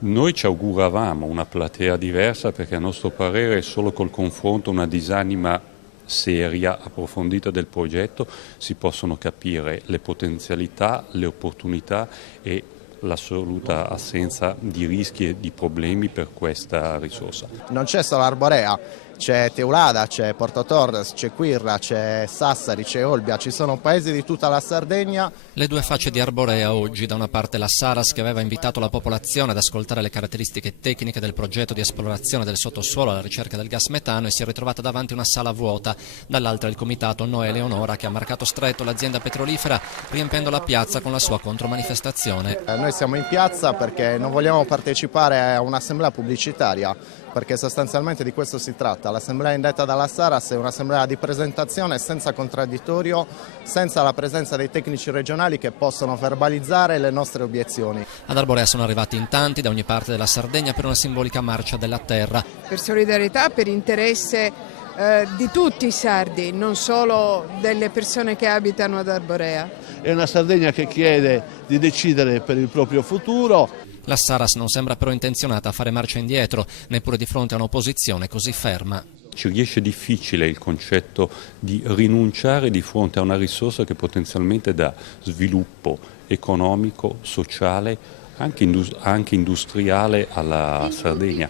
Noi ci auguravamo una platea diversa perché a nostro parere solo col confronto, una disamina seria, approfondita del progetto si possono capire le potenzialità, le opportunità e l'assoluta assenza di rischi e di problemi per questa risorsa. Non c'è solo Arborea, c'è Teulada, c'è Porto Torres, c'è Quirra, c'è Sassari, c'è Olbia, ci sono paesi di tutta la Sardegna. Le due facce di Arborea oggi, da una parte la Saras che aveva invitato la popolazione ad ascoltare le caratteristiche tecniche del progetto di esplorazione del sottosuolo alla ricerca del gas metano e si è ritrovata davanti una sala vuota, dall'altra il comitato Noè Leonora che ha marcato stretto l'azienda petrolifera riempendo la piazza con la sua contromanifestazione. Noi siamo in piazza perché non vogliamo partecipare a un'assemblea pubblicitaria, perché sostanzialmente di questo si tratta. L'assemblea indetta dalla Saras è un'assemblea di presentazione senza contraddittorio, senza la presenza dei tecnici regionali che possono verbalizzare le nostre obiezioni. Ad Arborea sono arrivati in tanti da ogni parte della Sardegna per una simbolica marcia della terra. Per solidarietà, per interesse di tutti i sardi, non solo delle persone che abitano ad Arborea. È una Sardegna che chiede di decidere per il proprio futuro. La Saras non sembra però intenzionata a fare marcia indietro, neppure di fronte a un'opposizione così ferma. Ci riesce difficile il concetto di rinunciare di fronte a una risorsa che potenzialmente dà sviluppo economico, sociale, anche industriale alla Sardegna.